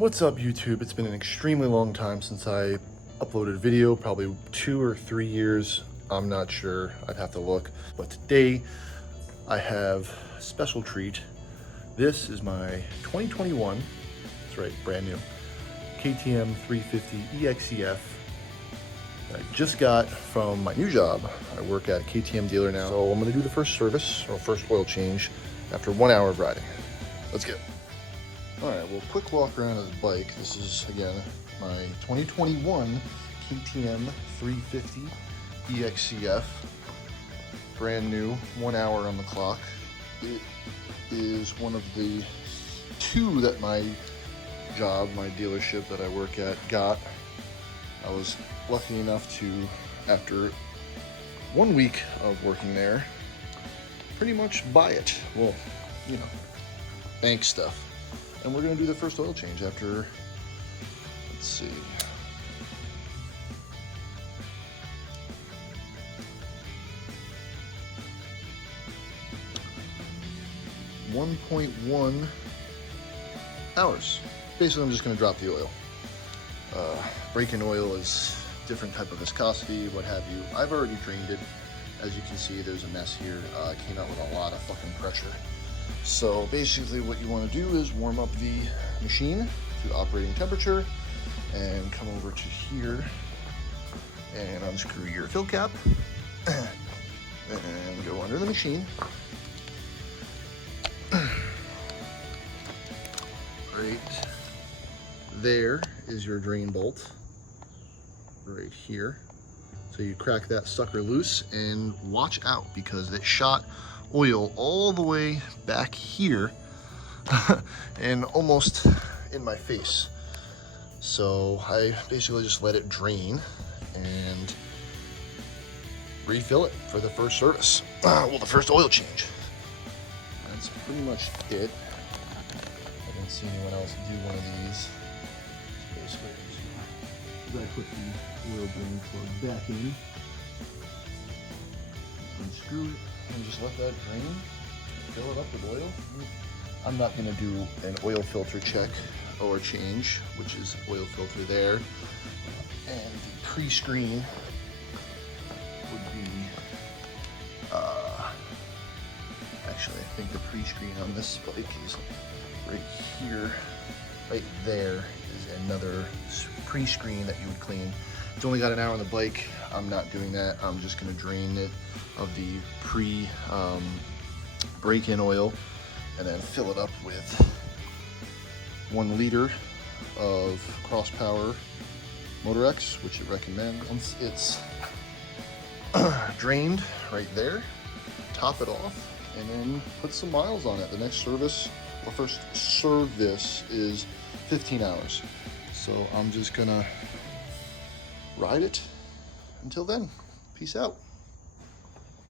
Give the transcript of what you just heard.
What's up, YouTube? It's been an extremely long time since I uploaded a video, probably 2 or 3 years. I'm not sure, I'd have to look. But today I have a special treat. This is my 2021, that's right, brand new, KTM 350 EXC-F that I just got from my new job. I work at a KTM dealer now, so I'm gonna do the first service, or first oil change, after 1 hour of riding. Let's go. All right, well, quick walk around of the bike. This is, again, my 2021 KTM 350 EXC-F. Brand new, 1 hour on the clock. It is one of the two that my job, my dealership that I work at, got. I was lucky enough to, after 1 week of working there, pretty much buy it. Well, you know, bank stuff. And we're gonna do the first oil change after, let's see. .1 hours. Basically, I'm just gonna drop the oil. Break-in oil is different type of viscosity, what have you. I've already drained it. As you can see, there's a mess here. It came out with a lot of fucking pressure. So basically what you want to do is warm up the machine to operating temperature and come over to here and unscrew your fill cap and go under the machine. Right there is your drain bolt right here. So you crack that sucker loose and watch out because it shot oil all the way back here and almost in my face. So I basically just let it drain and refill it for the first service. Well, the first oil change. That's pretty much it. I didn't see anyone else do one of these. So basically, I put the oil drain plug back in, unscrew it, and just let that drain, fill it up with oil. I'm not gonna do an oil filter check or change, which is oil filter there. And the pre-screen would be, actually I think the pre-screen on this bike is right here, right there is another pre-screen that you would clean. It's only got an hour on the bike. I'm not doing that. I'm just gonna drain it of the break-in oil and then fill it up with 1 liter of Cross Power Motor X, which I recommend. Once it's drained right there, top it off and then put some miles on it. The next service, or first service, is 15 hours. So I'm just gonna ride it until then. Peace out.